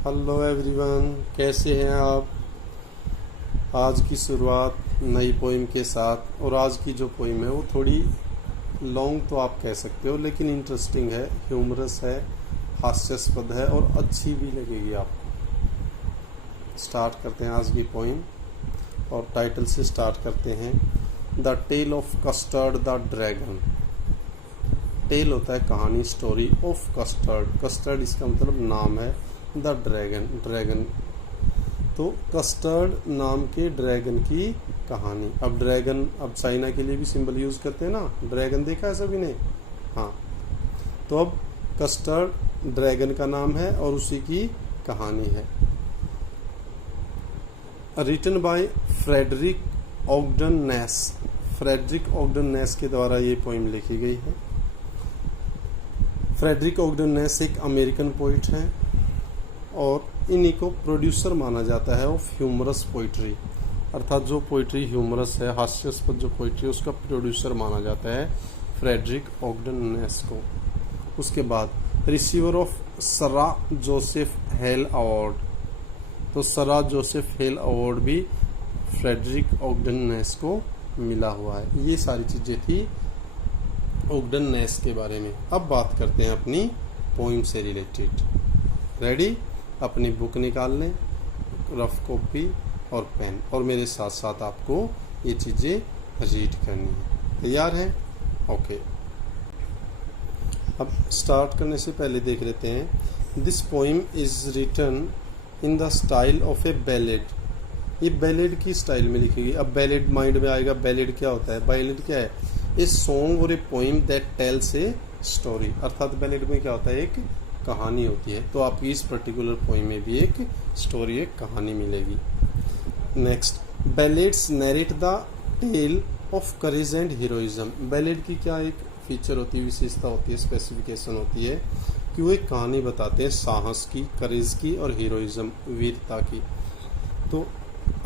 Hello everyone, कैसे हैं आप। आज की शुरुआत नई पोइम के साथ। और आज की जो पोइम है वो थोड़ी लॉन्ग तो आप कह सकते हो, लेकिन इंटरेस्टिंग है, ह्यूमरस है, हास्यास्पद है और अच्छी भी लगेगी आपको। स्टार्ट करते हैं आज की पोइम और टाइटल से स्टार्ट करते हैं। The tale of custard the dragon. Tale होता है कहानी, स्टोरी ऑफ कस्टर्ड। कस्टर्ड इसका मतलब नाम है, द ड्रैगन, ड्रैगन। तो कस्टर्ड नाम के ड्रैगन की कहानी। अब ड्रैगन, अब चाइना के लिए भी सिंबल यूज करते हैं ना, ड्रैगन देखा है सभी ने। हाँ, तो अब कस्टर्ड ड्रैगन का नाम है और उसी की कहानी है। Written by Frederic Ogden Nash. Frederic Ogden Nash के द्वारा ये पोइम लिखी गई है। फ्रेडरिक ऑगडन नेस एक अमेरिकन पोइट हैं और इन्हीं को प्रोड्यूसर माना जाता है ऑफ ह्यूमरस पोइट्री, अर्थात जो पोइट्री ह्यूमरस है, हास्यास्पद जो पोइट्री है, उसका प्रोड्यूसर माना जाता है फ्रेडरिक ऑगडन नेस को। उसके बाद रिसीवर ऑफ सरा जोसेफ हेल अवार्ड। तो सरा जोसेफ हेल अवार्ड भी फ्रेडरिक ऑगडन नेस को मिला हुआ है। ये सारी चीज़ें थी ऑगडन नेस के बारे में। अब बात करते हैं अपनी पोइम से रिलेटेड। रेडी? अपनी बुक निकाल लें, रफ कॉपी और पेन, और मेरे साथ साथ आपको ये चीज़ें रीड करनी है। तैयार हैं? ओके। अब स्टार्ट करने से पहले देख लेते हैं। This poem is written in the style of a ballad. ये बैलेड की स्टाइल में लिखी गई। अब बैलेड माइंड में आएगा, बैलेड क्या होता है? बैलेड क्या है? ए सॉन्ग और a poem that tells a story. अर्थात बैलेड में क्या होता है? एक कहानी होती है। तो आपकी इस पर्टिकुलर पोइम में भी एक स्टोरी, एक कहानी मिलेगी। Next, ballads narrate the tale of courage and heroism. Ballad की क्या एक फीचर होती है, विशेषता होती है, स्पेसिफिकेशन होती है कि वो एक कहानी बताते हैं साहस की, करेज की और हीरोइज्म, वीरता की। तो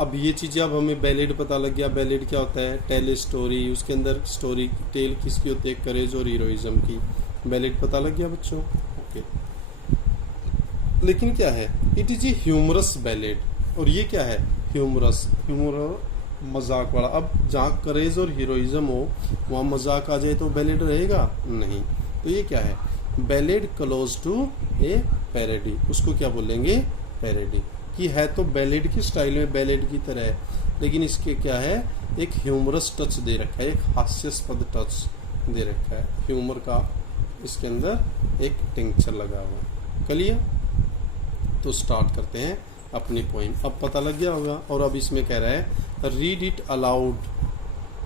अब ये चीज़ें, अब हमें बैलेड पता लग गया। बैलेड क्या होता है? Tell a story. उसके अंदर स्टोरी, टेल किसकी होती है? करेज और हीरोइज्म की। बैलेड पता लग गया बच्चों? ओके। लेकिन क्या है? It is a humorous ballad. और ये क्या है? ह्यूमरस, ह्यूमर, मजाक वाला। अब जहाँ करेज और हीरोइज्म हो वहाँ मजाक आ जाए तो बैलेड रहेगा नहीं। तो ये क्या है? Ballad close to a parody. उसको क्या बोलेंगे? पैरोडी की है। तो बैलेड की स्टाइल में बैलेड की तरह है, लेकिन इसके क्या है? एक ह्यूमरस टच दे रखा है, एक हास्यास्पद टच दे रखा है, ह्यूमर का इसके अंदर एक टिंक्चर लगा हुआ है। क्लियर? तो स्टार्ट करते हैं अपनी पोइम। अब पता लग गया होगा। और अब इसमें कह रहा है read it aloud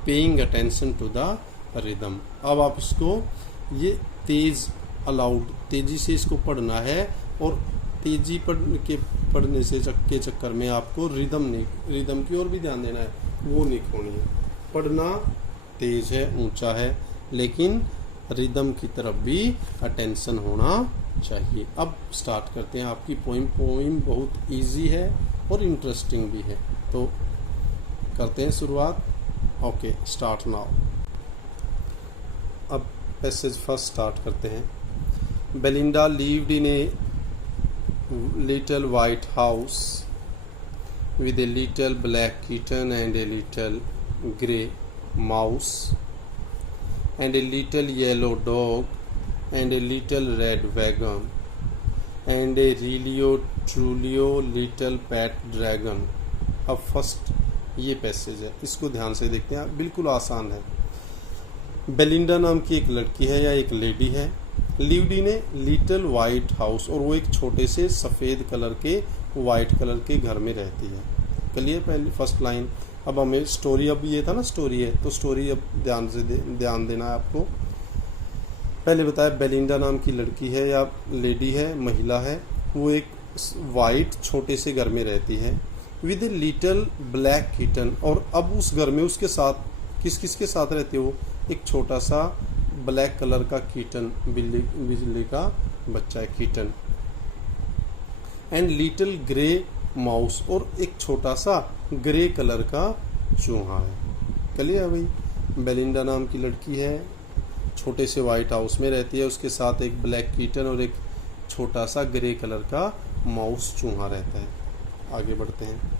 paying attention to the rhythm. अब आप इसको ये तेज, अलाउड, तेजी से इसको पढ़ना है। और तेजी पढ़ने से के चक्कर में आपको रिदम की ओर भी ध्यान देना है, वो नहीं खोनी है। पढ़ना तेज है, ऊंचा है, लेकिन रिदम की तरफ भी अटेंशन होना चाहिए। अब स्टार्ट करते हैं आपकी पोइम। पोइम बहुत इजी है और इंटरेस्टिंग भी है। तो करते हैं शुरुआत। Okay, start now. अब पैसेज फर्स्ट स्टार्ट करते हैं। Belinda lived in A little white house with a little black kitten and a little grey mouse and a little yellow dog and a little red wagon and a really truly little pet dragon। अब first ये passage है, इसको ध्यान से देखते हैं। बिल्कुल आसान है। बेलिंडा नाम की एक लड़की है या एक लेडी है। Lived in a little white house, और वो एक छोटे से सफ़ेद कलर के, वाइट कलर के घर में रहती है। क्लियर? पहले फर्स्ट लाइन। अब हमें स्टोरी, अब ये था ना स्टोरी है, तो स्टोरी अब ध्यान देना है आपको। पहले बताया बेलिंडा नाम की लड़की है या लेडी है, महिला है। वो एक वाइट छोटे से घर में रहती है with a little black kitten. और अब उस घर में उसके साथ किसके साथ रहती है? वो एक छोटा सा ब्लैक कलर का कीटन, बिल्ली का बच्चा है, Keaton. And little grey mouse, और एक छोटा सा ग्रे कलर का चूहा है। चलिए भाई, बेलिंडा नाम की लड़की है, छोटे से वाइट हाउस में रहती है, उसके साथ एक ब्लैक कीटन और एक छोटा सा ग्रे कलर का माउस चूहा रहता है। आगे बढ़ते हैं।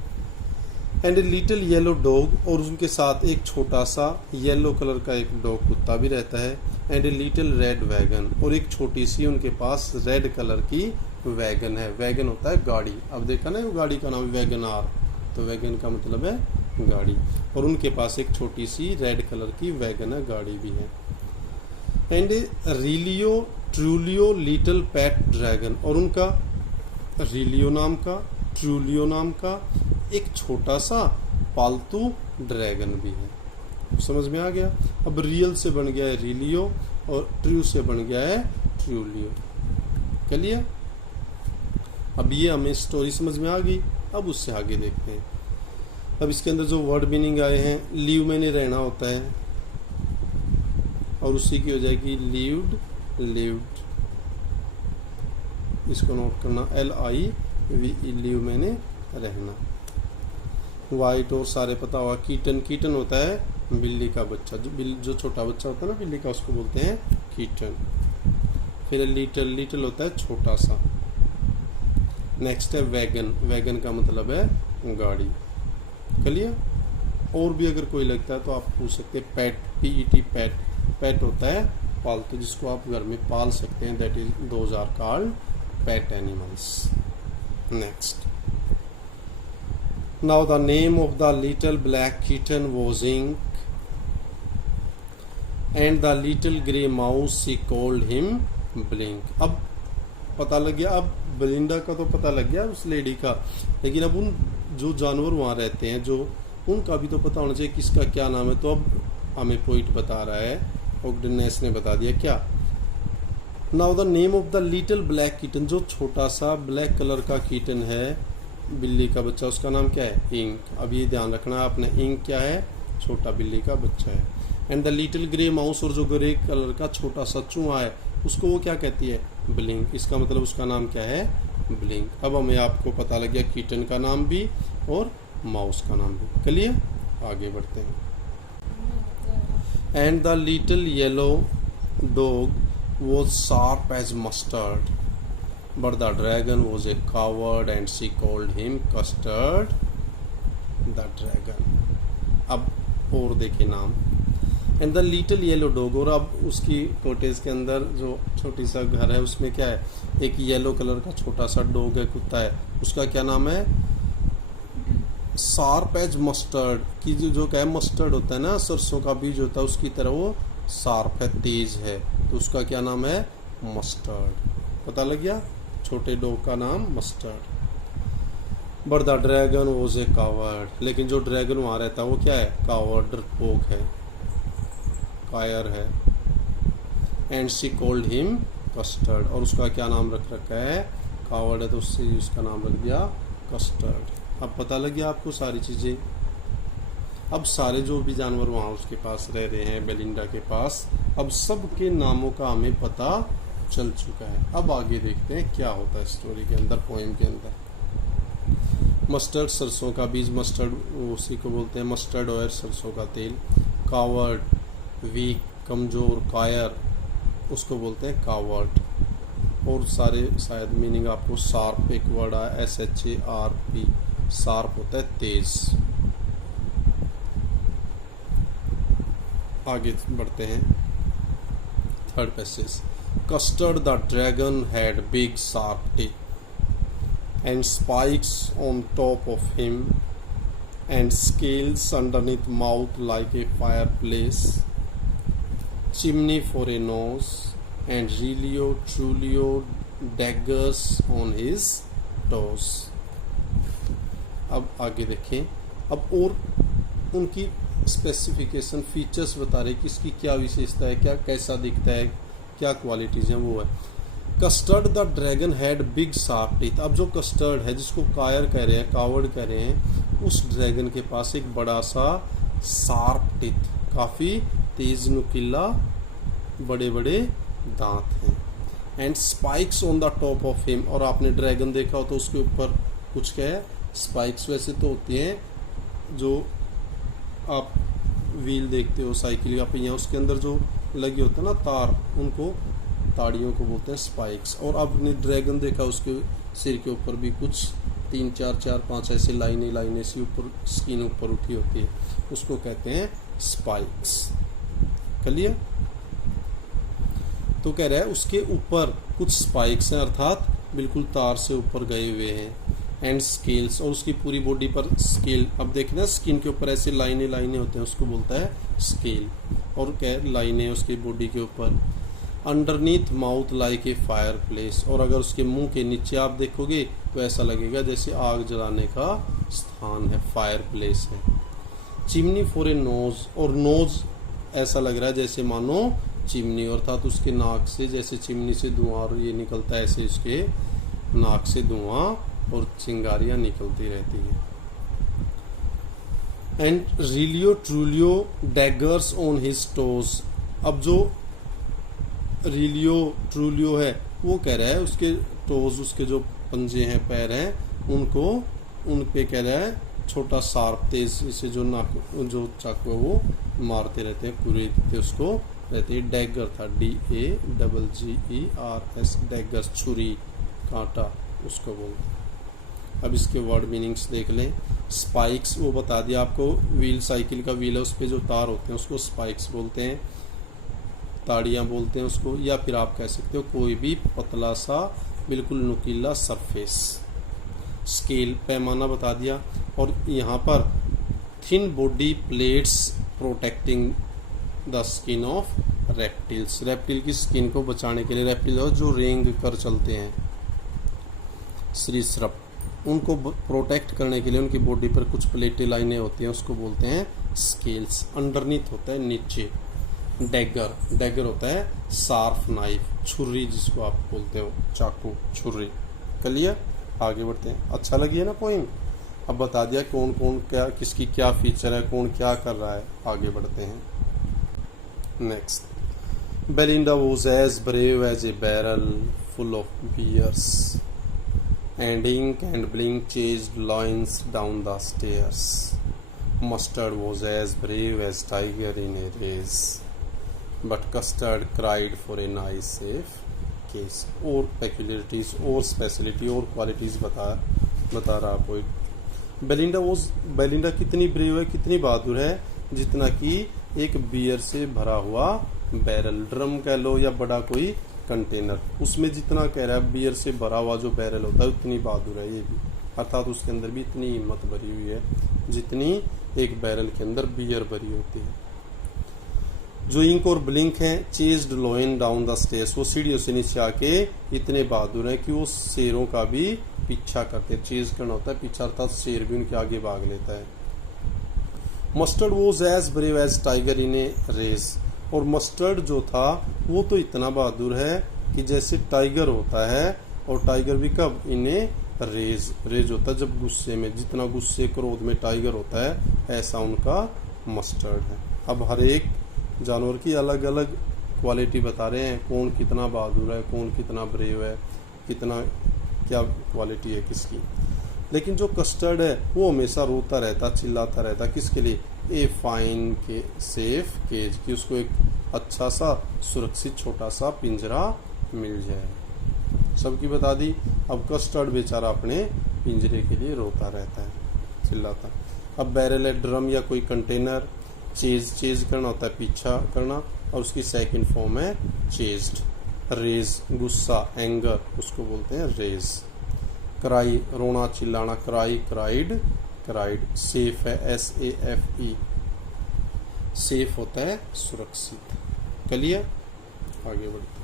And a little yellow dog, और उनके साथ एक छोटा सा येलो कलर का एक डॉग कुत्ता भी रहता है। And a little red wagon, और एक छोटी सी उनके पास रेड कलर की वैगन है। वैगन होता है गाड़ी। अब देखा ना, वो गाड़ी का नाम वैगन आर, तो वैगन का मतलब है गाड़ी। और उनके पास एक छोटी सी रेड कलर की वैगन है, गाड़ी भी है। And a realio trulio little pet dragon, और उनका रिलियो नाम का, ट्रूलियो नाम का एक छोटा सा पालतू ड्रैगन भी है। समझ में आ गया। अब रियल से बन गया है रिलियो और ट्रू से बन गया है ट्रूलियो। चलिए, अब ये हमें स्टोरी समझ में आ गई। अब उससे आगे देखते हैं। अब इसके अंदर जो वर्ड मीनिंग आए हैं, लीव मैंने रहना होता है, और उसी की हो जाएगी लीव्ड, लिव्ड। इसको नोट करना, LIVE, लीव मैंने रहना। वाइट और सारे पता हुआ। कीटन, कीटन होता है बिल्ली का बच्चा, जो छोटा बच्चा होता है ना बिल्ली का, उसको बोलते हैं कीटन। फिर लिटिल, लिटिल होता है छोटा सा। नेक्स्ट है वैगन, वैगन का मतलब है गाड़ी। क्लियर। और भी अगर कोई लगता है तो आप पूछ सकते हैं। पेट, PET, पेट, पेट होता है पालतू, जिसको आप घर में पाल सकते हैं। That is, those are called pet animals. Next, now the name of the little black kitten was Ink, and the little grey mouse, she called him Blink। अब पता लग गया। अब बेलिंडा का तो पता लग गया उस लेडी का, लेकिन अब उन जो जानवर वहाँ रहते हैं, जो उनका भी तो पता होना चाहिए किसका क्या नाम है। तो अब हमें पॉइंट बता रहा है, ऑग्डेनेस ने बता दिया क्या। Now the name of the little black kitten, जो छोटा सा ब्लैक कलर का कीटन है, बिल्ली का बच्चा, उसका नाम क्या है? इंक। अब ये ध्यान रखना है आपने, इंक क्या है? छोटा बिल्ली का बच्चा है। And the little grey mouse, और जो ग्रे कलर का छोटा सा चूहा है, उसको वो क्या कहती है? ब्लिंक। इसका मतलब उसका नाम क्या है? ब्लिंक। अब हमें आपको पता लग गया कीटन का नाम भी और माउस का नाम भी। चलिए आगे बढ़ते हैं। And the little yellow dog was sharp as mustard, but the dragon was a coward and she called him Custard the dragon। अब और देखे नाम। And the little yellow dog, और अब उसकी कॉटेज के अंदर जो छोटी सा घर है, उसमें क्या है? एक येलो कलर का छोटा सा डॉग है, कुत्ता है। उसका क्या नाम है? शार्प एज मस्टर्ड, की जो क्या है, मस्टर्ड होता है ना, सरसों का बीज होता है, उसकी तरह वो शार्प है, तेज है। तो उसका क्या नाम है? मस्टर्ड। पता लग गया? छोटे डॉग का नाम mustard. But the dragon was a coward, लेकिन जो ड्रैगन वहां रहता है वो क्या है? कावर्ड, डरपोक है, कायर है। And she called him custard, और उसका क्या नाम रख रखा है? कावर्ड है, तो उससे उसका नाम रख दिया कस्टर्ड। अब पता लग गया आपको सारी चीजें। अब सारे जो भी जानवर वहां उसके पास रह रहे हैं, बेलिंडा के पास, अब सब के नामों का हमें पता चल चुका है। अब आगे देखते हैं क्या होता है स्टोरी के अंदर, पोएम के अंदर। मस्टर्ड, सरसों का बीज, मस्टर्ड उसी को बोलते हैं मस्टर्ड ऑयल, सरसों का तेल। कावर्ड, वीक, कमजोर, कायर, उसको बोलते हैं कावर्ड। और सारे शायद मीनिंग आपको, शार्प एक वर्ड आया, SHARP, शार्प होता है तेज। आगे बढ़ते हैं। Third passage. Custard the dragon had big sharp teeth and spikes on top of him and scales underneath mouth like a fireplace, chimney for a nose and Relio Trulio daggers on his toes। अब आगे देखें। अब और उनकी specification, features बता रहे कि इसकी क्या विशेषता है, क्या कैसा दिखता है, क्या क्वालिटीज हैं, वो है। Custard the dragon had big sharp teeth. अब जो कस्टर्ड है, जिसको कायर कह रहे हैं, कावर्ड कह रहे हैं, उस ड्रैगन के पास एक बड़ा सा शार्प टीथ, काफी तेज नुकीला बड़े बड़े दांत हैं। And spikes on the top of him, और आपने ड्रैगन देखा हो तो उसके ऊपर कुछ क्या है? स्पाइक्स। वैसे तो होते हैं जो आप व्हील देखते हो साइकिल का पहिया, उसके अंदर जो लगे होते हैं ना तार, उनको ताड़ियों को बोलते हैं स्पाइक्स। और आपने ड्रैगन देखा, उसके सिर के ऊपर भी कुछ 3 4 4 5 ऐसे लाइनें सी ऊपर स्किन ऊपर उठी होती है, उसको कहते हैं स्पाइक्स। क्लियर? तो कह रहा है उसके ऊपर कुछ स्पाइक्स हैं, अर्थात बिल्कुल तार से ऊपर गए हुए हैं। एंड स्केल्स, और उसकी पूरी बॉडी पर स्केल। अब देखना स्किन के ऊपर ऐसे लाइनें होते हैं, उसको बोलता है स्केल। और क्या लाइनें उसकी बॉडी के ऊपर। Underneath mouth like a fire place, और अगर उसके मुंह के नीचे आप देखोगे तो ऐसा लगेगा जैसे आग जलाने का स्थान है, फायर प्लेस है। चिमनी फॉर ए नोज, और नोज ऐसा लग रहा है जैसे मानो चिमनी, अर्थात उसके नाक से जैसे चिमनी से धुआं और ये निकलता है, ऐसे उसके नाक से धुआं और चिंगारियां निकलती रहती है। And realio trulio daggers on his toes, अब जो रिलियो ट्रूलियो है वो कह रहा है उसके टोज, उसके जो पंजे हैं, पैर हैं, उन पे कह रहा है छोटा शार्प तेज से जो चाकू है वो मारते रहते हैं, पूरे देते उसको रहते हैं। डैगर था, DAGGERS, डैगर छुरी, कांटा उसको बोलते हैं। अब इसके वर्ड मीनिंग्स देख लें। स्पाइक्स वो बता दिया आपको, व्हील, साइकिल का व्हील है, उस पर जो तार होते हैं उसको स्पाइक्स बोलते हैं, ताड़ियाँ बोलते हैं उसको, या फिर आप कह सकते हो कोई भी पतला सा बिल्कुल नुकीला सरफेस। स्केल पैमाना बता दिया। और यहाँ पर thin body plates protecting the skin of reptiles, reptile की स्किन को बचाने के लिए, रेप्टिल जो रेंग कर चलते हैं, सरीसृप, उनको प्रोटेक्ट करने के लिए उनकी बॉडी पर कुछ प्लेटें लाइनें होती हैं, उसको बोलते हैं स्केल्स। अंडरनीथ होता है नीचे। डैगर, डैगर होता है शार्प नाइफ, छुरी जिसको आप बोलते हो, चाकू, छुरी। क्लियर? आगे बढ़ते हैं। अच्छा लगी है ना पोइम? अब बता दिया कौन कौन क्या, किसकी क्या फीचर है, कौन क्या कर रहा है। आगे बढ़ते हैं। Next, Belinda was as brave as a barrel full of bears and ink and blink chased lions down the stairs. Mustard was as brave as tiger in a race, but Custard cried for a nice safe case. और peculiarities और speciality और qualities बता रहा poet. Belinda कितनी brave है, कितनी बहादुर है, जितना कि एक बियर से भरा हुआ बैरल, ड्रम कह लो या बड़ा कोई कंटेनर, उसमें जितना कह रहा है बियर से भरा हुआ जो बैरल होता है उतनी बहादुर है ये भी, अर्थात उसके अंदर भी इतनी हिम्मत भरी हुई है जितनी एक बैरल के अंदर बियर भरी होती है। जो इंक और ब्लिंक हैं, chased lion down the stairs, वो सीढ़ियों से नीचे आके इतने बहादुर हैं कि वो शेरों का भी पीछा करते हैं। चेज करना होता है पीछा, अर्थात शेर भी उनके आगे भाग लेता है। Mustard was as brave as tiger in a race, और मस्टर्ड जो था वो तो इतना बहादुर है कि जैसे टाइगर होता है, और टाइगर भी कब, इन्हें रेज होता है जब गुस्से में, जितना गुस्से क्रोध में टाइगर होता है ऐसा उनका मस्टर्ड है। अब हर एक जानवर की अलग अलग क्वालिटी बता रहे हैं, कौन कितना बहादुर है, कौन कितना ब्रेव है, कितना क्या क्वालिटी है किसकी। लेकिन जो कस्टर्ड है वो हमेशा रोता रहता, चिल्लाता रहता, किसके लिए, ए फाइन के सेफ केज, कि उसको एक अच्छा सा सुरक्षित छोटा सा पिंजरा मिल जाए। सबकी बता दी। अब कस्टर्ड बेचारा अपने पिंजरे के लिए रोता रहता है, चिल्लाता। अब बैरल है, ड्रम या कोई कंटेनर। चेज करना होता है पीछा करना, और उसकी सेकंड फॉर्म है चेज्ड। रेज गुस्सा, एंगर, उसको बोलते हैं रेज। क्राई रोना चिल्लाना, क्राई क्राइड, सेफ है SAFE, सेफ होता है सुरक्षित। क्लियर? आगे बढ़ते।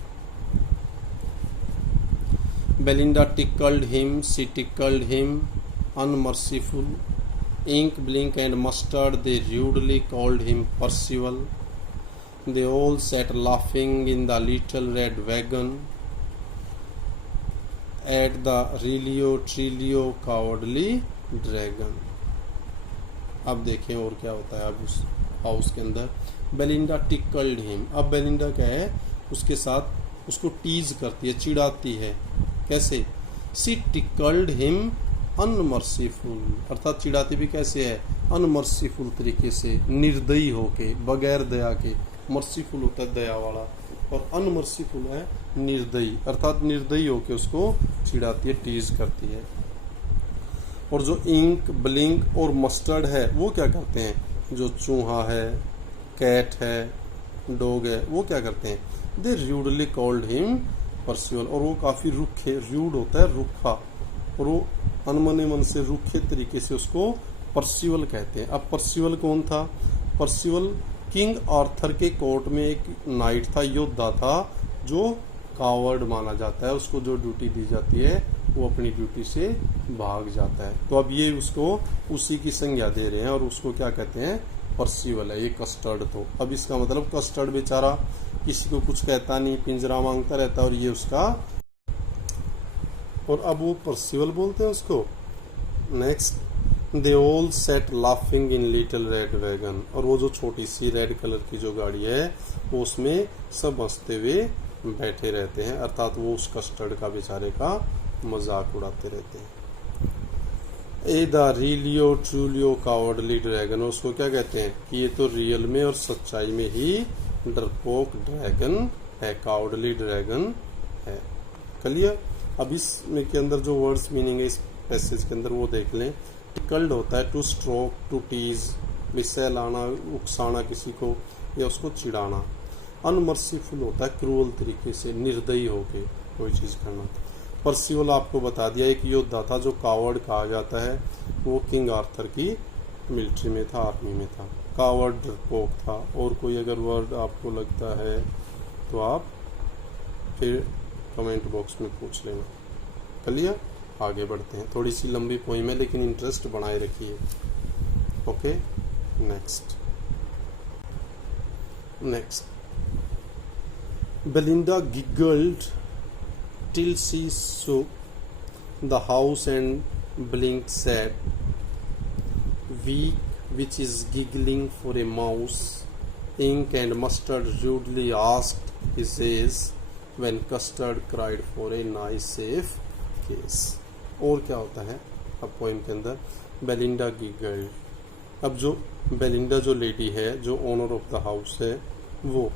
Belinda tickled him, she tickled him, unmerciful, Ink Blink and Mustard, they rudely called him Percival. They all sat laughing in the little red wagon at the Relio Trilio cowardly dragon. अब देखें और क्या होता है अब उस house के अंदर। बेलिंडा टिकल्ड हिम, अब बेलिंडा क्या है, उसके साथ उसको टीज करती है, चिढ़ाती है। कैसे? सी टिकल्ड हिम अनमर्सीफुल, अर्थात चिढ़ाती भी कैसे है, अनमर्सीफुल तरीके से, निर्दयी होके, बगैर दया के। मर्सीफुल होता है दया वाला, और अनमर्सीफुल है निर्दयी, अर्थात निर्दयी होकर उसको चिढ़ाती है, टीज करती है। और जो इंक, ब्लिंक और मस्टर्ड है वो क्या करते हैं, जो चूहा है, कैट है, डॉग है, वो क्या करते हैं, दे रूडली कॉल्ड हिम परसिवल, और वो काफी रुखे, रूड होता है रुखा, और वो अनमने मन से रुखे तरीके से उसको परसिवल कहते हैं। अब परसिवल कौन था, परसिवल किंग आर्थर के कोर्ट में एक नाइट था, योद्धा था, जो कावर्ड माना जाता है, उसको जो ड्यूटी दी जाती है वो अपनी ड्यूटी से भाग जाता है। तो अब ये उसको उसी की संज्ञा दे रहे हैं और उसको क्या कहते हैं, परसिवल है। ये कस्टर्ड, तो अब इसका मतलब कस्टर्ड बेचारा किसी को कुछ कहता नहीं, पिंजरा मांगता रहता है, और ये उसका, और अब वो परसिवल बोलते हैं उसको। Next, they all set laughing in little red wagon, और वो जो छोटी सी रेड कलर की जो गाड़ी है वो उसमें सब हंसते हुए बैठे रहते हैं, अर्थात वो उस कस्टर्ड का बेचारे का मजाक उड़ाते रहते हैं। A the realio trulio cowardly dragon, उसको क्या कहते हैं कि ये तो रियल में और सच्चाई में ही डरपोक ड्रैगन है, कावर्डली ड्रैगन है। क्लियर। अब इसमें के अंदर जो वर्ड्स मीनिंग है इस पैसेज के अंदर वो देख लें। टिकल्ड होता है टू स्ट्रोक, टू टीज, विषय लाना, उकसाना किसी को या उसको चिढ़ाना। अनमर्सीफुल होता है क्रूअल तरीके से, निर्दयी होके कोई चीज करना। परसिवल आपको बता दिया, एक योद्धा था जो कावर्ड कहा जाता है, वो किंग आर्थर की मिलिट्री में था, आर्मी में था। कावर्ड डरपोक था। और कोई अगर वर्ड आपको लगता है तो आप फिर कमेंट बॉक्स में पूछ लेना। क्लियर। आगे बढ़ते हैं, थोड़ी सी लंबी पोइम है लेकिन इंटरेस्ट बनाए रखिए। Okay, next. Belinda giggled till she shook the house and blinked said, weak which is giggling for a mouse. Ink and mustard rudely asked his age when custard cried for a nice safe case. और क्या होता है अब poem के अंदर, Belinda giggled. अब जो Belinda जो लेडी है, जो ओनर ऑफ द हाउस है, वो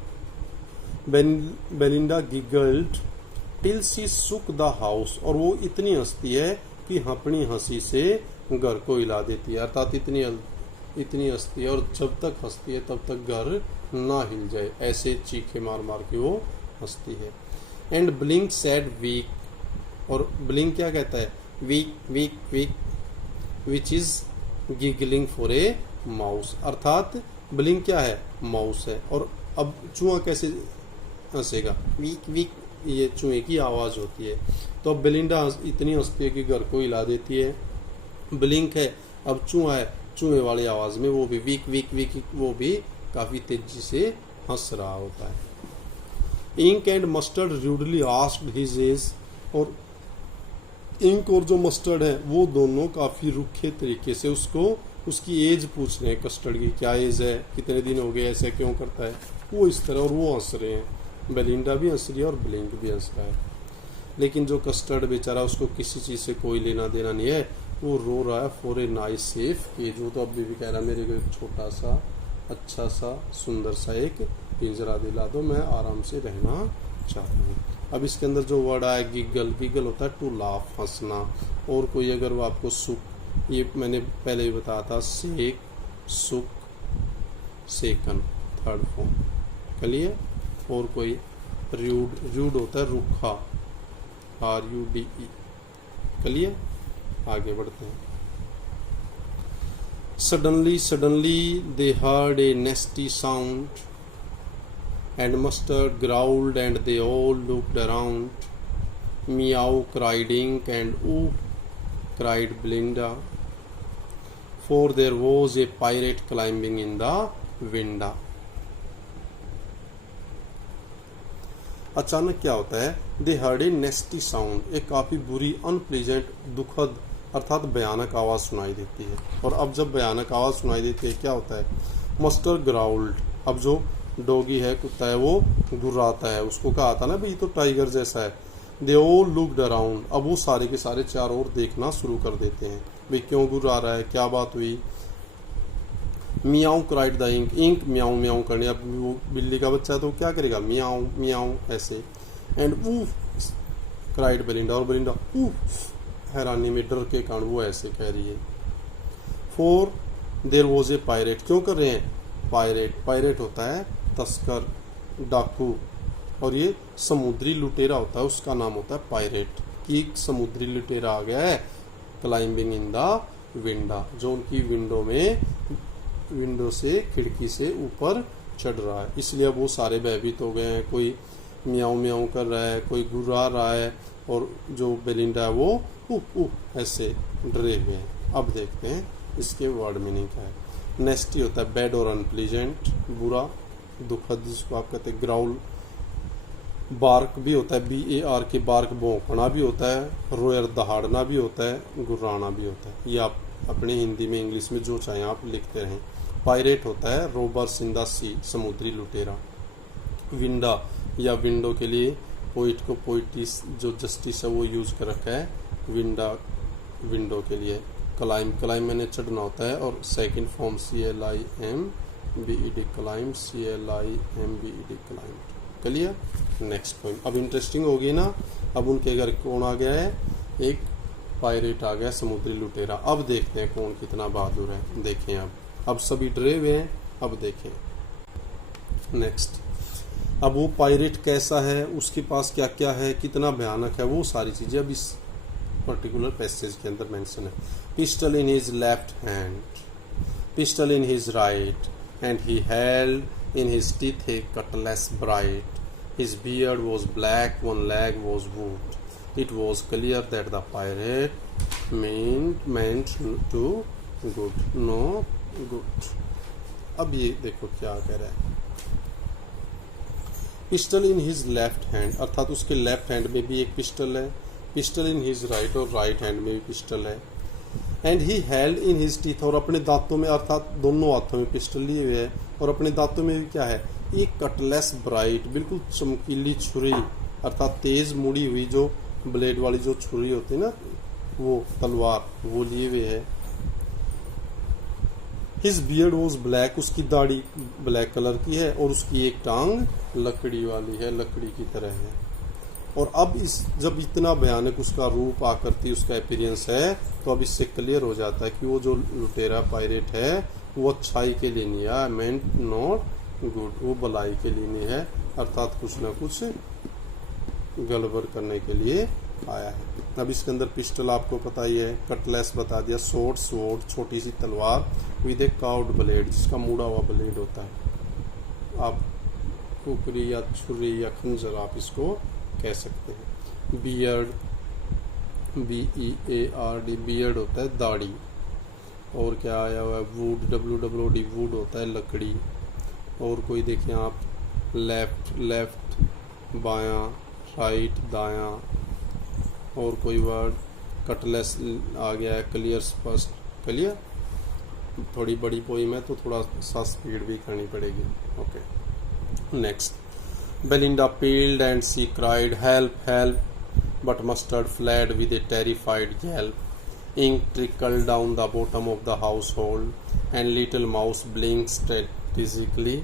बेलिंडा गिगल्ड टिल सी सुक द हाउस, और वो इतनी हंसती है कि अपनी हंसी से घर को हिला देती है, अर्थात इतनी हंसती है और जब तक हंसती है तब तक घर ना हिल जाए, ऐसे चीखे मार मार के वो हंसती है। एंड ब्लिंक सैड वीक, और ब्लिंक क्या कहता है, weak weak weak which is giggling for a mouse, अर्थात ब्लिंक क्या है, माउस है। और अब चूहा कैसे हंसेगा, वीक वीक, ये चूहे की आवाज होती है। तो अब बेलिंडा इतनी हंसती है कि घर को हिला देती है। ब्लिंक है, अब चूहा है, चूहे वाली आवाज में वो भी वीक वीक वीक, वो भी काफी तेजी से हंस रहा होता है। Ink and mustard rudely asked his age, और इंक और जो मस्टर्ड है वो दोनों काफी रुखे तरीके से उसको उसकी एज पूछ रहे हैं, कस्टर्ड की क्या एज है, कितने दिन हो गए, ऐसा क्यों करता है, वो इस तरह, और वो हंस रहे हैं। बेलिंडा भी हंस रही है और ब्लिंक भी हंस रहा है। लेकिन जो कस्टर्ड बेचारा, उसको किसी चीज से कोई लेना देना नहीं है, वो रो रहा है for a nice safe cage. वो तो अभी भी कह रहा है मेरे को एक छोटा सा अच्छा सा सुंदर सा एक पिंजरा दिला दो, मैं आराम से रहना चाहता हूँ। अब इसके अंदर जो वर्ड आया गिगल, गिगल होता है टू लाफ, हंसना। और कोई अगर वो आपको सुख, ये मैंने पहले ही बताया था, सेक, सुख, सेकन, थर्ड फॉर्म। क्लियर। और कोई रूड, रूड होता है रुखा, RUDE। क्लियर। आगे बढ़ते हैं। Suddenly they heard a nasty sound and mustard growled and they all looked around. Meow cried Ink and Oop cried Belinda, for there was a pirate climbing in the window. अचानक क्या होता है, दे heard a नेस्टी sound, एक काफी बुरी, unpleasant, दुखद अर्थात भयानक आवाज सुनाई देती है। और अब जब भयानक आवाज सुनाई देती है क्या होता है, मस्टर ग्राउल्ड, अब जो डॉगी है, कुत्ता है, वो गुर्राता है। उसको कहा था ना भाई तो टाइगर जैसा है। दे ऑल लुक्ड अराउंड, अब वो सारे के सारे चारों ओर देखना शुरू कर देते हैं, भाई क्यों गुर्रा रहा है, क्या बात हुई। मियाऊ क्राइड द इंक, इंक म्याऊ म्याऊ करने, अब वो बिल्ली का बच्चा तो क्या करेगा, मियाऊ मियाऊ ऐसे। एंड क्राइड बेलिंडा, और बेलिंडा हैरानी में डर के कारण वो ऐसे कह रही है। 4 देयर वॉज ए पायरेट, क्यों कर रहे हैं, पायरेट, पायरेट होता है तस्कर, डाकू, और ये समुद्री लुटेरा होता है, उसका नाम होता है पायरेट। कि समुद्री लुटेरा आ गया है क्लाइंबिंग इन द विंडो, जो उनकी विंडो से खिड़की से ऊपर चढ़ रहा है, इसलिए अब वो सारे भयभीत हो गए हैं। कोई म्याऊ म्याऊ कर रहा है, कोई गुर्रा रहा है, और जो बेलिंडा है वो ऐसे डरे हुए हैं। अब देखते हैं इसके वर्ड मीनिंग क्या है। नेस्टी होता है बैड और अनप्लीजेंट, बुरा, दुखद, जिसको आप कहते हैं ग्राउल। बार्क भी होता है BAR के, बार्क भौंकना भी होता है, रोयर दहाड़ना भी होता है, गुर्राना भी होता है। ये आप अपने हिंदी में इंग्लिश में जो चाहें आप लिखते रहें। पायरेट होता है रोबर्स इन द सी, समुद्री लुटेरा। विंडा या विंडो के लिए पोइट को पोइटिस जो जस्टिस है वो यूज कर रखा है विंडा, विंडो के लिए। क्लाइम, क्लाइम मैंने चढ़ना होता है, और second form CLIMBED, climb, CLIMBED, climb. Clear. Next point, अब इंटरेस्टिंग होगी ना। अब उनके घर कौन आ गया है, एक पायरेट आ गया, समुद्री लुटेरा। अब देखते हैं कौन कितना बहादुर है। देखें अब सभी डरे हुए हैं। अब देखें नेक्स्ट, अब वो पायरेट कैसा है, उसके पास क्या क्या है, कितना भयानक है, वो सारी चीजें अब इस पर्टिकुलर पैसेज के अंदर मेंशन है। Pistol in his left hand, pistol in his right, and he held in his teeth A Cutlass bright, his beard was black, one leg was wood. It was clear that the pirate meant to good, no good. अब ये देखो क्या कह रहा है, pistol in his left hand, अर्थात उसके left hand में भी एक पिस्टल है, पिस्टल इन हिज राइट, और राइट हैंड में भी पिस्टल है। And he held in his teeth, और अपने दांतों में, अर्थात दोनों हाथों में पिस्टल लिए हुए है, और अपने दांतों में भी क्या है, एक कटलेस ब्राइट, बिल्कुल चमकीली छुरी, अर्थात तेज मुड़ी हुई जो ब्लेड वाली जो छुरी होती है ना, वो तलवार, वो लिए हुए है। हिज बियर्ड वॉज ब्लैक, उसकी दाढ़ी ब्लैक कलर की है, और उसकी एक टांग लकड़ी वाली है, लकड़ी की तरह है। और अब जब इतना भयानक उसका रूप आकृति, उसका अपीयरेंस है, तो अब इससे क्लियर हो जाता है कि वो जो लुटेरा पायरेट है वो अच्छाई के लिए नहीं है, मेंट नॉट गुड, वो भलाई के लिए नहीं है, अर्थात कुछ ना कुछ गड़बड़ करने के लिए आया है। अब इसके अंदर पिस्टल आपको पता ही है, कटलेस बता दिया, स्वॉर्ड छोटी सी तलवार, विद ए कर्व्ड ब्लेड, जिसका मुड़ा हुआ ब्लेड होता है। आप कुकरी या छुरी या खंजर आप इसको कह सकते हैं। बियर्ड, BEARD, बियर्ड होता है दाढ़ी, और क्या आया हुआ है, वुड, WOOD, वुड होता है लकड़ी। और कोई देखें आप, लेफ्ट बायां, राइट दायां, और कोई वर्ड कटलेस आ गया है, क्लियर स्पष्ट, क्लियर। थोड़ी बड़ी पोइम है तो थोड़ा सा स्पीड भी करनी पड़ेगी। Okay next, Belinda pealed and she cried, help, help, but Mustard fled with a terrified yelp. Ink trickled down the bottom of the household, and little mouse blinked strategically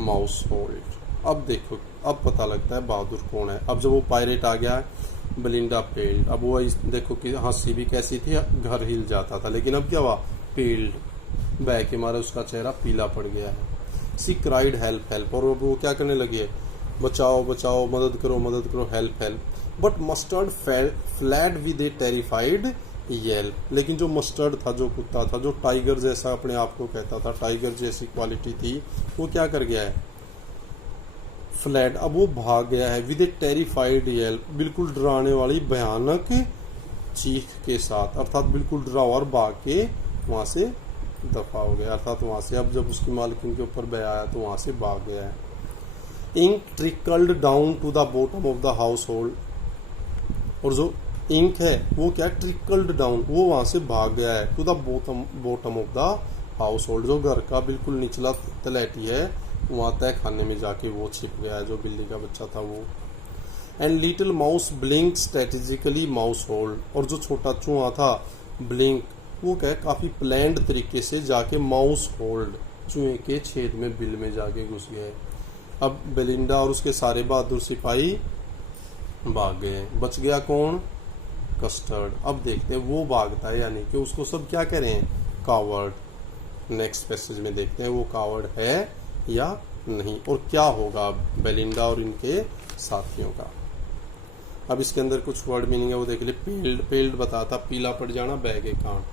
mousehold. अब देखो, अब पता लगता है बहादुर कौन है। अब जब वो पायरेट आ गया, बेलिंडा पेल्ड, अब वो देखो कि हंसी भी कैसी थी, घर हिल जाता था, लेकिन अब क्या हुआ, पेल्ड, बह के मारे उसका चेहरा पीला पड़ गया है। सी क्राइड हेल्प हेल्प, और वो क्या करने लगी है, बचाओ बचाओ, मदद करो, help help. But mustard fled with A terrified Yelp, लेकिन जो मस्टर्ड था, जो कुत्ता था, जो टाइगर जैसा अपने आप को कहता था, टाइगर जैसी क्वालिटी थी, वो क्या कर गया है, फ्लैड, अब वो भाग गया है, विद ए टेरिफाइड येल्प, बिल्कुल डराने वाली भयानक चीख के साथ, अर्थात बिल्कुल डरा और भाग के वहां से दफा हो गया, अर्थात वहां से अब जब उसकी मालकिन के ऊपर बह आया तो वहां से भाग गया है। Ink trickled down to the bottom of the household, और जो इंक है वो क्या, ट्रिकल्ड डाउन, वो वहां से भाग गया है, to the bottom of the household, जो घर का बिल्कुल निचला तलैटी है वहां तय खाने में जाके वो छिप गया है, जो बिल्ली का बच्चा था वो। And little mouse blink strategically mouse hold, और जो छोटा चूहा था ब्लिंक, वो क्या है काफ़ी प्लान्ड तरीके से जाके माउस होल्ड चूहे के छेद में बिल में जाके घुस गए। अब बेलिंडा और उसके सारे बहादुर सिपाही भाग गए, बच गया कौन? कस्टर्ड। अब देखते हैं वो भागता है यानी कि उसको सब क्या कह रहे हैं? कावर्ड। नेक्स्ट पैसेज में देखते हैं वो कावर्ड है या नहीं और क्या होगा बेलिंडा और इनके साथियों का। अब इसके अंदर कुछ वर्ड मीनिंग है वो देख लिए। पेल्ड, पेल्ड बताता पीला पड़ जाना, बैग ए कांट।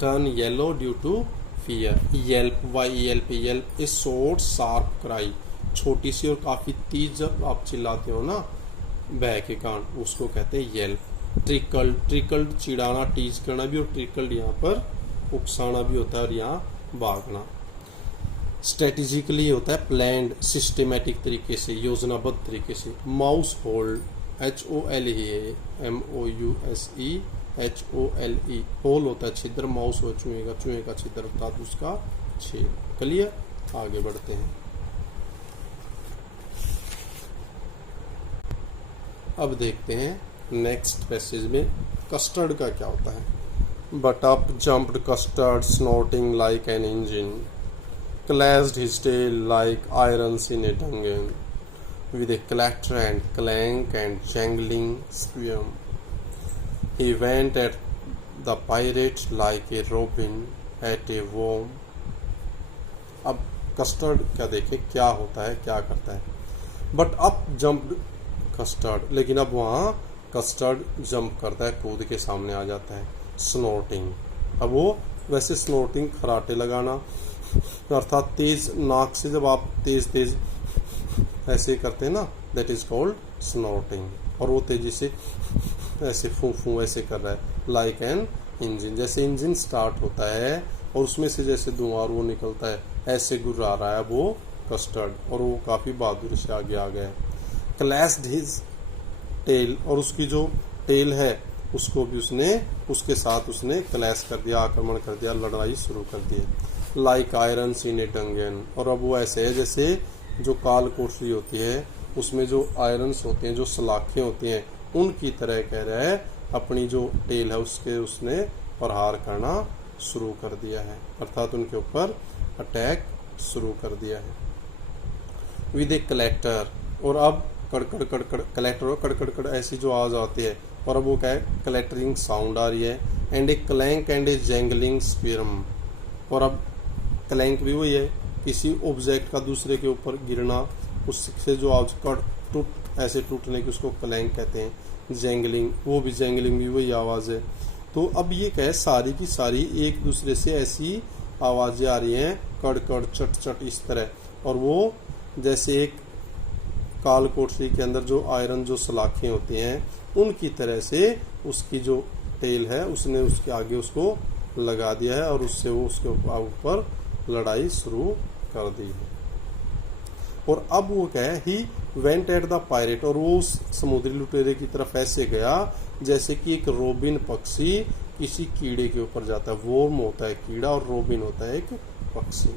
Turn yellow due to fear. Yelp, YELP, yelp a short sharp cry, छोटी सी और काफी तेज जब आप चिल्लाते हो ना बैग के कांट, उसको कहते हैं येल्प। ट्रिकल्ड, ट्रिकल्ड चिढ़ाना, टीज करना भी, और ट्रिकल्ड यहाँ पर उकसाना भी होता है और यहाँ भागना। स्ट्रेटेजिकली होता है प्लान्ड, सिस्टेमेटिक तरीके से, योजनाबद्ध तरीके से। Mouse hole, HOLE, MOUSE, HOLE, hole होता है छिद्र, माउस हो चूहे का छिद्र अर्थात उसका छेद। क्लियर? आगे बढ़ते हैं। अब देखते हैं नेक्स्ट पैसेज में कस्टर्ड का क्या होता है। But up jumped custard snorting like an engine, clashed his tail like irons in a dungeon, with a clatter and clank and jangling spume. He went at the pirate like a robin at a worm. अब custard का देखें क्या होता है, क्या करता है। But up jumped custard, लेकिन अब वहाँ कस्टर्ड जंप करता है, कूद के सामने आ जाता है। स्नोटिंग, अब वो वैसे स्नोटिंग खराटे लगाना अर्थात तेज नाक से जब आप तेज तेज ऐसे करते हैं ना, दैट इज कॉल्ड स्नोटिंग। और वो तेजी से ऐसे फू फू ऐसे कर रहा है। लाइक एन इंजन, जैसे इंजन स्टार्ट होता है और उसमें से जैसे धुआं वो निकलता है, ऐसे गुर्रा रहा है वो कस्टर्ड, और वो काफी बहादुरी से आगे आ गया। क्लैश्ड हिज टेल, और उसकी जो टेल है उसको भी उसके साथ उसने क्लैश कर दिया, आक्रमण कर दिया, लड़ाई शुरू कर दी। Like iron in a dungeon, और अब वो ऐसे है जैसे जो काल कोठरी होती है उसमें जो आयरन्स होते हैं, जो सलाखें होती हैं, उनकी तरह कह रहा है अपनी जो टेल है उसने प्रहार करना शुरू कर दिया है, अर्थात उनके ऊपर अटैक शुरू कर दिया है। विद ए कलेक्टर, और अब कड़कड़ कड़कड़, कलेक्टर और कड़कड़ कड़ ऐसी जो आवाज आती है, और अब वो क्या है कलेक्टरिंग साउंड आ रही है। And a clank and a jangling squirm, और अब क्लैंक भी वही है किसी ऑब्जेक्ट का दूसरे के ऊपर गिरना, उससे जो आवाज टूट ऐसे टूटने की उसको क्लैंक कहते हैं। जैंगलिंग, वो भी जैंगलिंग भी वही आवाज है। तो अब ये क्या है सारी की सारी एक दूसरे से ऐसी आवाजें आ रही हैं, कड़ कड़ चट चट इस तरह, और वो जैसे एक काल कोठरी के अंदर जो आयरन जो सलाखें होती हैं उनकी तरह से उसकी जो टेल है उसने उसके आगे उसको लगा दिया है और उससे वो उसके ऊपर लड़ाई शुरू कर दी है। और अब वो क्या है he went at the pirate, और वो उस समुद्री लुटेरे की तरफ ऐसे गया जैसे कि एक रोबिन पक्षी किसी कीड़े के ऊपर जाता है। वोर्म होता है कीड़ा और रोबिन होता है एक पक्षी।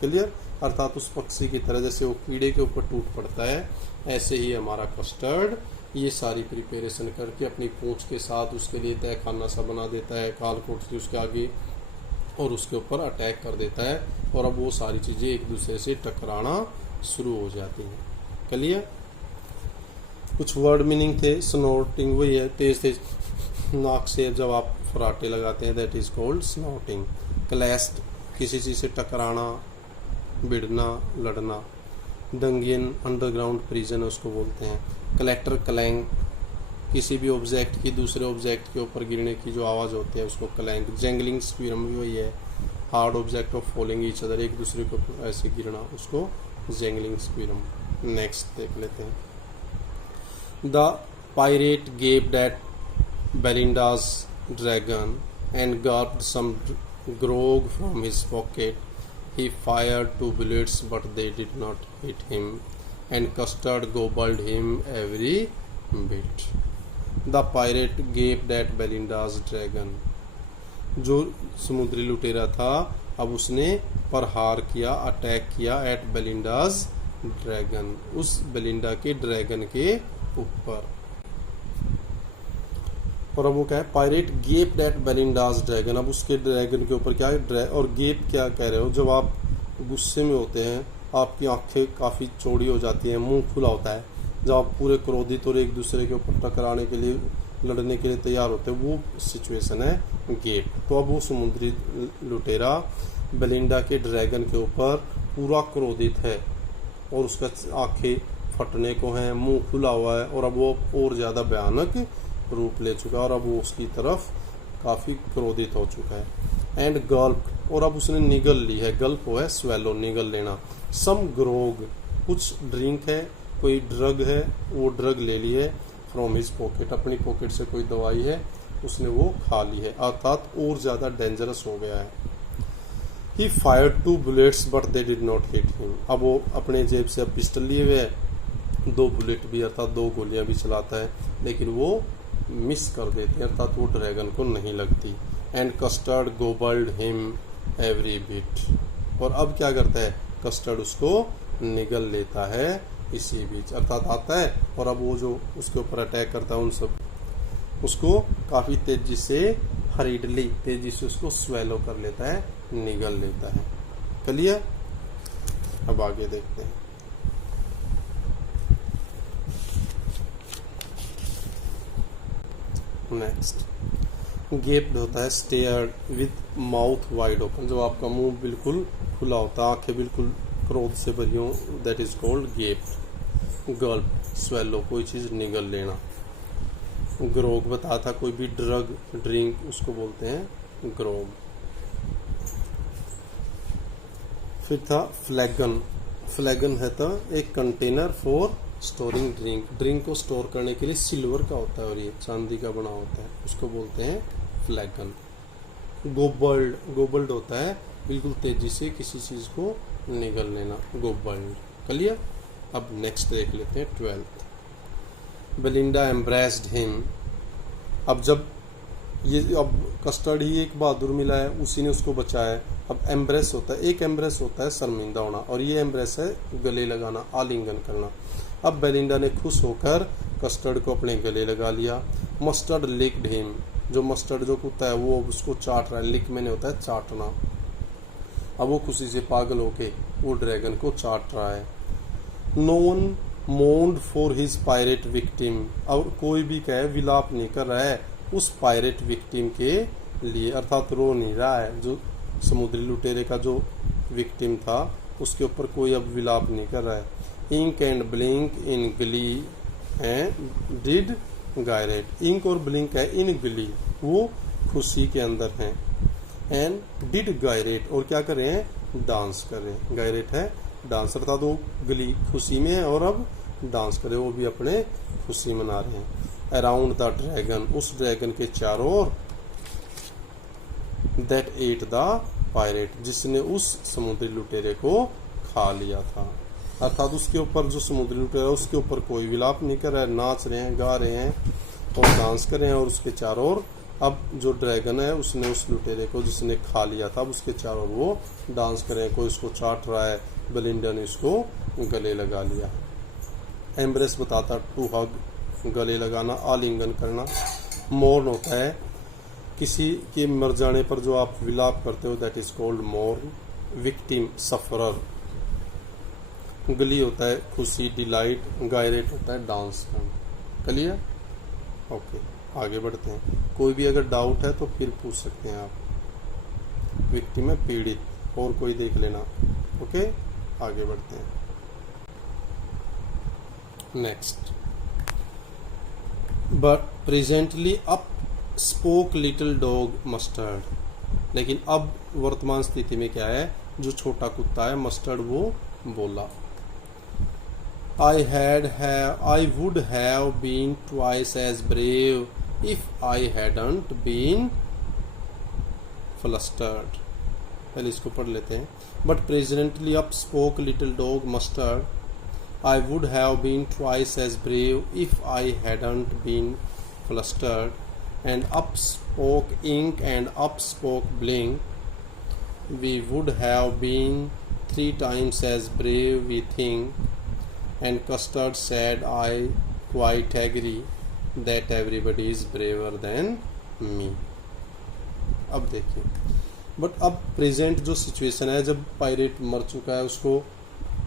क्लियर? अर्थात उस पक्षी की तरह जैसे वो कीड़े के ऊपर टूट पड़ता है, ऐसे ही हमारा कस्टर्ड ये सारी प्रिपरेशन करके अपनी पूंछ के साथ उसके लिए तय खाना सा बना देता है, काल कोठरी उसके आगे, और उसके ऊपर अटैक कर देता है, और अब वो सारी चीजें एक दूसरे से टकराना शुरू हो जाती हैं। क्लियर? कुछ वर्ड मीनिंग थे। स्नोटिंग वही है तेज तेज नाक से जब आप फराटे लगाते हैं, दैट इज कॉल्ड स्नोटिंग। क्लैश्ड, किसी चीज से टकराना, भिड़ना, लड़ना। डंगियन, अंडरग्राउंड प्रिजन उसको बोलते हैं। कलेक्टर, क्लैंक, किसी भी ऑब्जेक्ट की दूसरे ऑब्जेक्ट के ऊपर गिरने की जो आवाज होती है उसको क्लैंक। जैंगलिंग स्पिरम भी वही है, hard object of falling each other, एक दूसरे के ऊपर ऐसे गिरना, उसको जैंगलिंग स्पिरम। नेक्स्ट देख लेते हैं। The pirate gave that Belinda's dragon and got some grog from his pocket. He fired 2 bullets, but they did not hit him, and Custard gobbled him every bit. The pirate gave that Belinda's dragon. जो समुद्री लुटेरा था अब उसने प्रहार किया, attack किया eight Belinda's dragon, उस बेलिंडा के ड्रैगन के ऊपर। और अब वो क्या है, pirate gaped eight Belinda's dragon. अब उसके ड्रैगन के ऊपर क्या है, और गेप क्या कह रहे हो, जब आप गुस्से में होते हैं आपकी आंखें काफ़ी चौड़ी हो जाती हैं, मुंह खुला होता है, जब आप पूरे क्रोधित और एक दूसरे के ऊपर टकराने के लिए, लड़ने के लिए तैयार होते हैं, वो सिचुएशन है गेप। तो अब वो समुद्री लुटेरा बेलिंडा के ड्रैगन के ऊपर पूरा क्रोधित है और उसका आंखें फटने को हैं, मुंह खुला हुआ है, और अब वो और ज़्यादा भयानक रूप ले चुका है और अब वो उसकी तरफ काफ़ी क्रोधित हो चुका है। एंड गल्प, और अब उसने निगल ली है, गल्प हो है स्वेलो, निगल लेना। सम ग्रोग, कुछ ड्रिंक है, कोई ड्रग है, वो ड्रग ले ली है। फ्रॉम हिज पॉकेट, अपनी पॉकेट से कोई दवाई है उसने वो खा ली है, अर्थात और ज़्यादा डेंजरस हो गया है। ही fired 2 bullets but they did not hit him. अब वो अपने जेब से अब पिस्टल लिए हुए है, 2 बुलेट भी अर्थात 2 गोलियां भी चलाता है, लेकिन वो मिस कर देते हैं, अर्थात वो ड्रैगन को नहीं लगती। And Custard gobbled him every bit, और अब क्या करता है, कस्टर्ड उसको निगल लेता है इसी बीच, अर्थात आता है और अब वो जो उसके ऊपर अटैक करता है उन सब उसको काफ़ी तेजी से, हरीडली तेजी से उसको स्वेलो कर लेता है, निगल लेता है। चलिए अब आगे देखते हैं। नेक्स्ट, गेप्ड होता है stared with mouth wide open, जब आपका मुंह बिल्कुल खुला होता है, आंखें बिल्कुल क्रोध से भरी हो, that is called gaped. Gulp, swallow, कोई चीज़ निगल लेना। ग्रोग बताया था, कोई भी ड्रग ड्रिंक उसको बोलते हैं ग्रोग। फिर था फ्लैगन, फ्लैगन है तो एक container for storing drink, drink को स्टोर करने के लिए सिल्वर का होता है और ये चांदी का बना होता है, उसको बोलते हैं फ्लैगन। गोबल्ड, गोबल्ड होता है बिल्कुल तेजी से किसी चीज़ को निगल लेना, गोबल्ड। क्लियर। अब नेक्स्ट देख लेते हैं 12th। बेलिंडा एम्ब्रेस्ड हिम, अब जब ये, अब कस्टर्ड ही एक बहादुर मिला है, उसी ने उसको बचाया है। अब एम्ब्रेस होता है, एक एम्ब्रेस होता है शर्मिंदा होना, और ये एम्ब्रेस है गले लगाना, आलिंगन करना। अब बेलिंडा ने खुश होकर कस्टर्ड को अपने गले लगा लिया। मस्टर्ड लिक्ड हिम, जो मस्टर्ड जो कुत्ता है वो उसको चाट रहा है, लिक मैंने होता है चाटना। अब वो खुशी से पागल होके वो ड्रैगन को चाट रहा है। No one mourned for his pirate victim, और कोई भी कहे विलाप नहीं कर रहा है उस पायरेट विक्टिम के लिए, अर्थात रो नहीं रहा है, जो समुद्री लुटेरे का जो विक्टिम था उसके ऊपर कोई अब विलाप नहीं कर रहा है। इंक एंड ब्लिंक इन गली एंड डिड गायरेट, इंक और ब्लिंक है इन गली, वो खुशी के अंदर हैं। एंड डिड गायरेट, और क्या कर रहे हैं, डांस कर रहे हैं। गायरेट है डांस, अर्थात वो गली खुशी में है और अब डांस करे, वो भी अपने खुशी मना रहे हैं। अराउंड द ड्रैगन, उस ड्रैगन के चारों ओर। दैट एट द पायरेट, जिसने उस समुद्री लुटेरे को खा लिया था, अर्थात उसके ऊपर जो समुद्री लुटेरा उसके ऊपर कोई विलाप नहीं कर रहा है, नाच रहे हैं, गा रहे हैं और डांस कर रहे हैं, और उसके चारों ओर अब जो ड्रैगन है उसने उस लुटेरे को जिसने खा लिया था, अब उसके चारों ओर वो डांस कर रहे हैं, कोई उसको चाट रहा है, बेलिंडा ने उसको गले लगा लिया। एम्ब्रेस बताता टू हग, गले लगाना, आलिंगन करना। मोर्न होता है किसी के मर जाने पर जो आप विलाप करते हो, that is called मोर्न। Victim, sufferer. गली होता है खुशी, डिलाइट। गायरेट होता है डांस करना। क्लियर। ओके, आगे बढ़ते हैं। कोई भी अगर डाउट है तो फिर पूछ सकते हैं आप। विक्टिम है पीड़ित, और कोई देख लेना। ओके, आगे बढ़ते हैं। Next, but presently up spoke little dog mustard, लेकिन अब वर्तमान स्थिति में क्या है, जो छोटा कुत्ता है मस्टर्ड वो बोला, I would have been twice as brave if I hadn't been flustered। पहले इसको पढ़ लेते हैं। But presently up spoke little dog Mustard, I would have been twice as brave if I hadn't been flustered, and up spoke Ink and up spoke Blink, we would have been 3 times as brave we think, and Custard said I quite agree, that everybody is braver than me. अब देखिए, but अब present जो situation है, जब pirate मर चुका है, उसको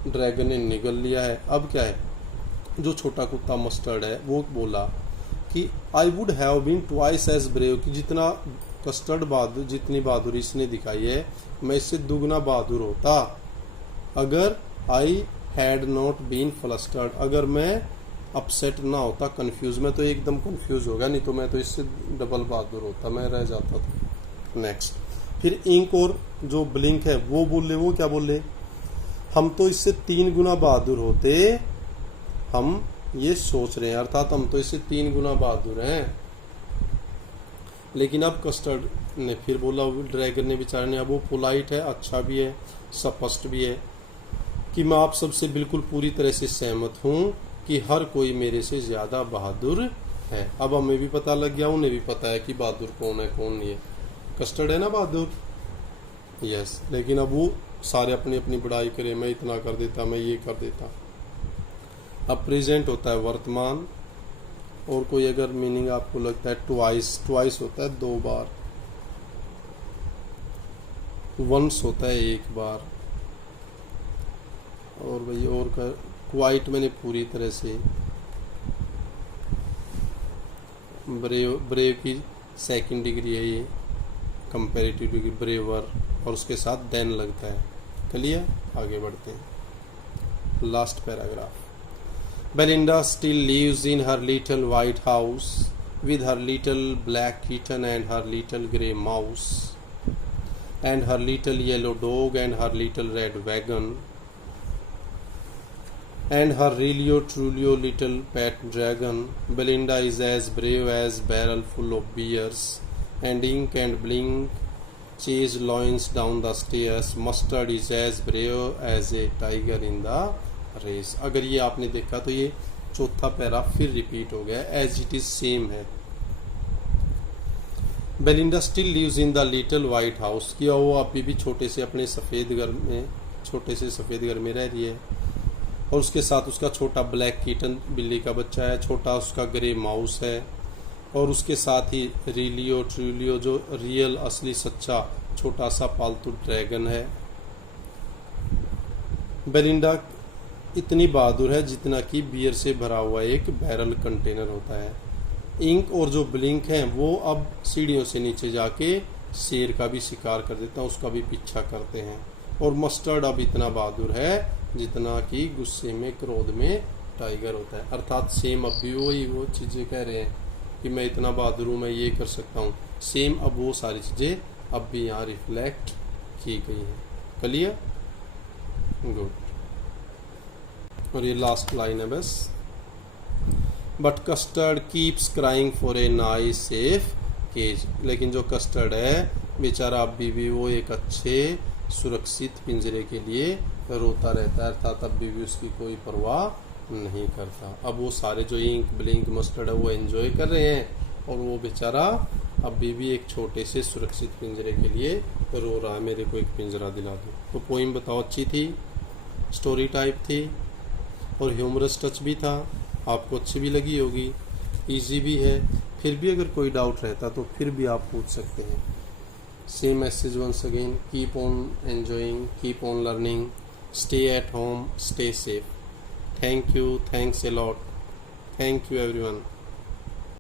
ड्रैगन ने निगल लिया है, अब क्या है, जो छोटा कुत्ता मस्टर्ड है वो बोला कि I would have been twice as brave, कि जितना कस्टर्ड बहादुर, जितनी बहादुरी इसने दिखाई है, मैं इससे दुगना बहादुर होता अगर I had not been flustered, अगर मैं अपसेट ना होता, कंफ्यूज, मैं तो एकदम कंफ्यूज हो गया, नहीं तो मैं तो इससे डबल बहादुर होता, मैं रह जाता था। नेक्स्ट, फिर इंक और जो ब्लिंक है वो बोले, वो क्या बोले, हम तो इससे 3 गुना बहादुर होते, हम ये सोच रहे हैं, अर्थात हम तो इससे 3 गुना बहादुर हैं। लेकिन अब कस्टर्ड ने फिर बोला, ड्रैगन ने बेचारे ने, अब वो पोलाइट है, अच्छा भी है, स्पष्ट भी है कि मैं आप सबसे बिल्कुल पूरी तरह से सहमत हूँ कि हर कोई मेरे से ज्यादा बहादुर है। अब हमें भी पता लग गया, उन्हें भी पता है कि बहादुर कौन है कौन नहीं है। कस्टर्ड है ना बहादुर, यस, लेकिन अब वो सारे अपनी अपनी बड़ाई करें, मैं इतना कर देता, मैं ये कर देता। अब प्रेजेंट होता है वर्तमान, और कोई अगर मीनिंग आपको लगता है, ट्वाइस होता है 2 बार, वंस होता है 1 बार, और भाई और का क्वाइट मैंने पूरी तरह से, ब्रेव की सेकंड डिग्री है ये, कंपैरेटिव डिग्री ब्रेवर, और उसके साथ देन लगता है। चलिए आगे बढ़ते हैं। Last paragraph. Belinda still lives in her little white house with her little black kitten and her little grey mouse and her little yellow dog and her little red wagon and her really truly little pet dragon. Belinda is as brave as barrel full of beers, and ink and blink chase loins down the stairs. Mustard is as brave as a tiger in the race. अगर ये आपने देखा तो ये चौथा para फिर repeat हो गया, एज इट इज सेम है। Belinda still lives in the little white house, किया वो अभी भी छोटे से अपने सफेद घर में, छोटे से सफेद घर में रह रही है, और उसके साथ उसका छोटा ब्लैक कीटन बिल्ली का बच्चा है, छोटा उसका ग्रे माउस है, और उसके साथ ही रिलियो ट्रिलियो जो रियल असली सच्चा छोटा सा पालतू ड्रैगन है। बेलिंडा इतनी बहादुर है जितना कि बियर से भरा हुआ एक बैरल कंटेनर होता है। इंक और जो ब्लिंक है वो अब सीढ़ियों से नीचे जाके शेर का भी शिकार कर देता है, उसका भी पीछा करते हैं। और मस्टर्ड अब इतना बहादुर है जितना कि गुस्से में, क्रोध में टाइगर होता है। अर्थात सेम अब भी वही वो चीज़ें कह रहे हैं कि मैं इतना बहादुर हूँ, मैं ये कर सकता हूँ। सेम अब वो सारी चीज़ें अब भी यहाँ रिफ्लेक्ट की गई हैं। Clear, good. और ये लास्ट लाइन है बस। But custard keeps crying for a nice safe cage, लेकिन जो कस्टर्ड है बेचारा अभी भी वो एक अच्छे सुरक्षित पिंजरे के लिए रोता रहता है, अर्थात अभी भी उसकी कोई परवाह नहीं करता। अब वो सारे जो इंक ब्लिंक मस्टर्ड है वो एंजॉय कर रहे हैं, और वो बेचारा अभी भी एक छोटे से सुरक्षित पिंजरे के लिए रो रहा है, मेरे को एक पिंजरा दिला दो। तो पोइम बताओ, अच्छी थी, स्टोरी टाइप थी, और ह्यूमरस टच भी था, आपको अच्छी भी लगी होगी, इजी भी है। फिर भी अगर कोई डाउट रहता तो फिर भी आप पूछ सकते हैं। Same message once again, keep on enjoying, keep on learning, stay at home, stay safe. Thank you, thanks a lot, thank you everyone.